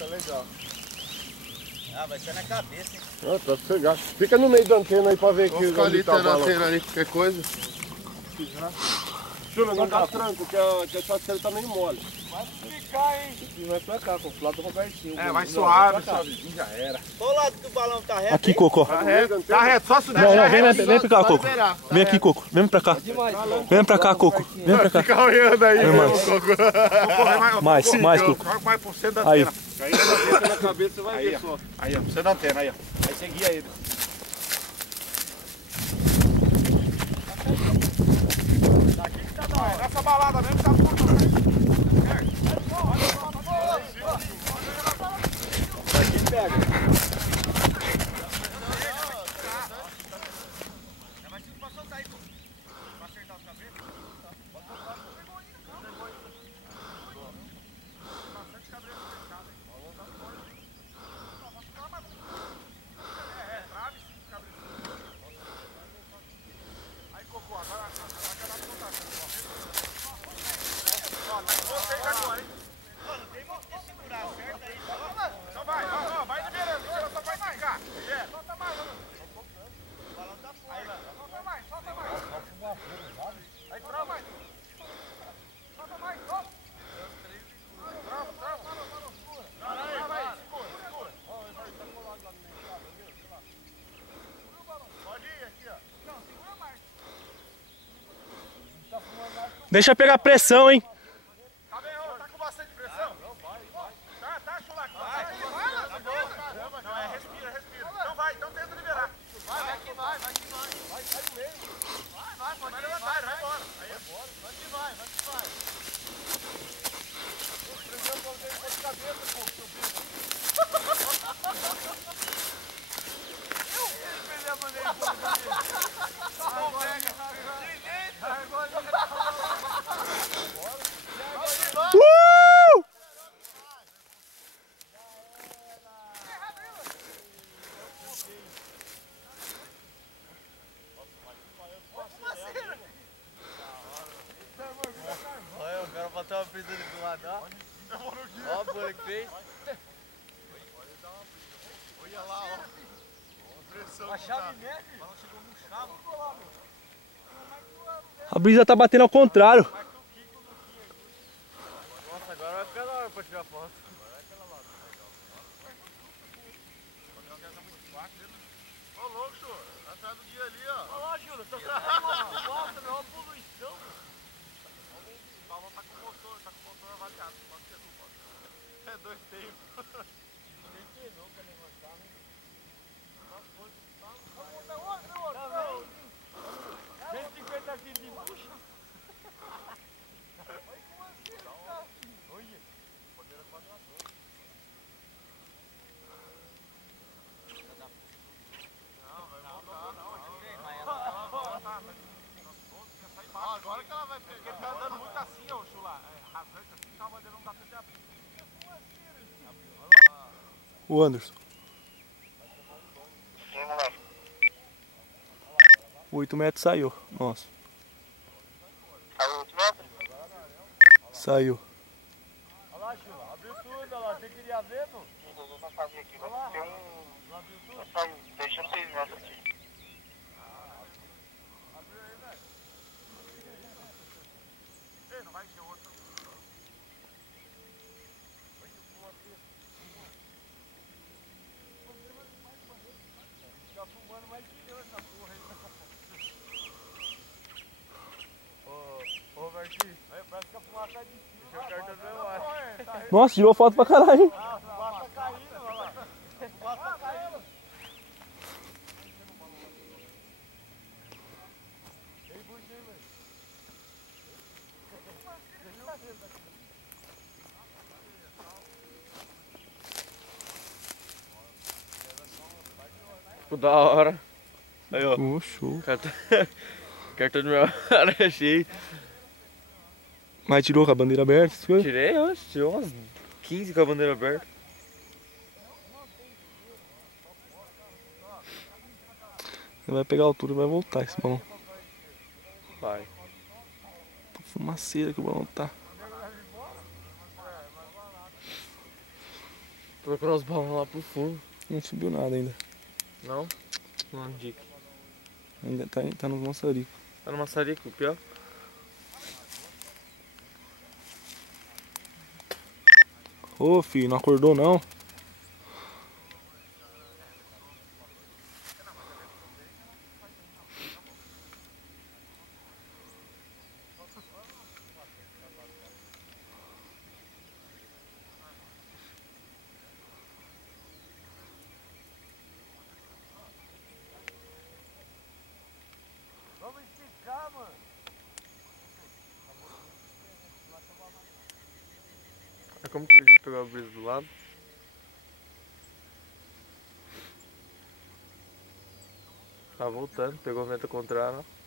Tá legal. Ah, vai ser na cabeça, hein? Ah, tá sossegado. Fica no meio da antena aí pra ver Vou que ficar ali, tá tá na antena ali, qualquer coisa. Chula, não dá tranco, que a chacela tá meio mole. Vai ficar, hein? Vai pra cá, com o lado do Robertinho. É, vai suave, suavezinho já era. Qual lado que o balão tá reto? Aqui, Coco. Tá reto, só subir. Não, vem pra cá, Coco. Vem aqui, Coco. Vem pra cá. Vem pra cá, Coco. Vem pra cá. Fica olhando aí, Coco. Mais, Coco. Joga mais pro centro da Aí. antena. Aí na cabeça você vai Aí, ver ó. só. Aí, ó, pro centro da antena, aí, ó. Aí você guia ele. Daqui que tá da hora. Nessa balada mesmo tá tudo. Aqui pega. Deixa pegar pressão, hein? Tá bem, ó, tá com bastante pressão? Não, vai. Tá, Chulaco. Vai, caramba. Não, respira. Não vai, então tenta liberar. Vai que vai. Vai no meio. Vai, pode levantar, vai embora. Aí, vai que vai. Prendeu o dedo de cabeça, pô, seu bicho. Eu perdi a bandeira de cabeça. Olha, o cara botou uma brisa ali do lado, ó. Ó a bolha que fez. Olha lá, ó. A chave neve. Chegou no chave. A brisa tá batendo ao contrário. Nossa, agora vai ficar da hora pra tirar foto. Ô, louco, senhor. Atrás do guia ali, ó. Olha lá, Júlio, tô fazendo volta, não é uma poluição. O balão tá com o motor avaliado. Pode ser culpa. É 2 tempos. Nem treinou pra levantar, né? Nossa, foi que tá. 150 quilos de bucha. Olha como assim, cara. Olha. Podeira quadrador. Não, vai voltar, não. Agora que ela vai pegar. Porque tá dando muito assim, ó, Chula. Rasante assim, então a bandeira não dá pra te abrir. O Anderson. Sim, moleque. 8 metros saiu. Nossa. Saiu 8 metros? Saiu. Olha lá, Chula, abriu tudo, olha lá. Você queria ver, não? Eu vou fazer aqui, Olha lá. tem um... Não abriu tudo? Saiu, deixa 6 metros aqui. Abriu aí, velho. Ei, não vai encher outro. Tá fumando mais que eu essa porra aí. Ô, Robertinho, parece que a fumaça tá de cima. Deixa eu cartão do meu ar. Nossa, tirou foto pra caralho, hein? Ah, a fumaça tá caindo, olha lá. A fumaça tá caindo. Ei, buchinho, velho. Ficou da hora. Aí, ó. Oh, show. Cartão do meu ar é cheio. Mas tirou com a bandeira aberta? Essas coisas? Tirei, oxe, tirou umas 15 com a bandeira aberta. Vai pegar a altura e vai voltar esse balão. Vai. Fumaceira que o balão tá. procurar os balões lá pro fundo. Não subiu nada ainda. Não? Não, Dick. Ainda tá no maçarico. Tá no maçarico, o pior. Ô, filho, não acordou não? Vamos esticar, mano. Como que ele já pegou a brisa do lado? Tá voltando, pegou o vento contrário, ó.